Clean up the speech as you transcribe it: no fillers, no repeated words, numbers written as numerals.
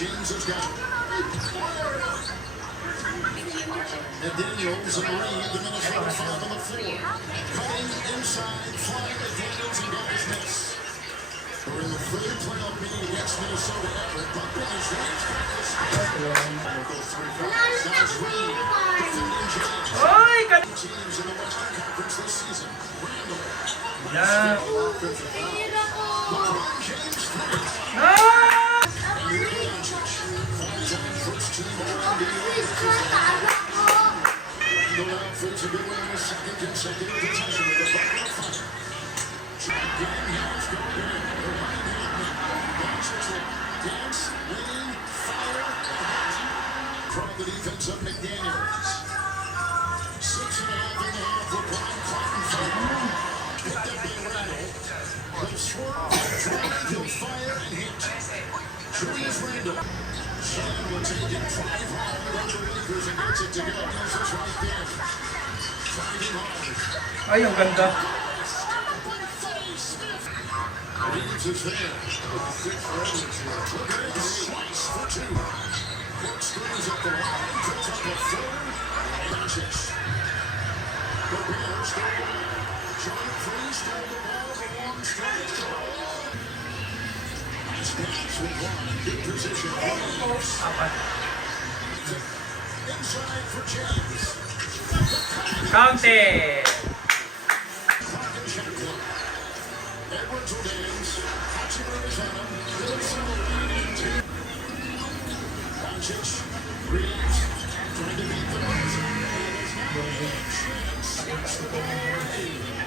James has got it. And Daniels and Reed, the Minnesota five on the floor. Cutting inside, flying to Daniels and Dallas miss. We're in the third playoff meeting against Minnesota ever. Buckman is raised. Now it's Reed. Defending James. Teams in the Western Conference this season. Randall. Yeah. LeBron James. Ah! And Luka Doncic. Finds on first team All-NBA. Randall out for a good win in his second consecutive possession with the Buckner final. Getting hands going in. The right hand man. Doncic will dance, lean, fire, from the defense of McDaniels. 6.5 LeBron cotton foul. Picked up by Randall. He'll swerve, drive, he'll fire, and hit. Julius Randall. Shannon will take it, drive home, and the Lakers and gets it to go. This is right there. Driving hard. Ay, ang ganda. Reeves is there. Look at it, slice for two. Court screws up the line, puts up a third. Doncic. The Bears stole the ball. Jordan Free stole the ball. The long strike. Nice pass with one. Good position. Apat. Inside for James. Counted. Clock and shot clock. Edwards will dance. Hachimura is on him. Wilson will lead into. Doncic. Reeves. Trying to beat the buzzer. There's not a chance. Snaps the ball.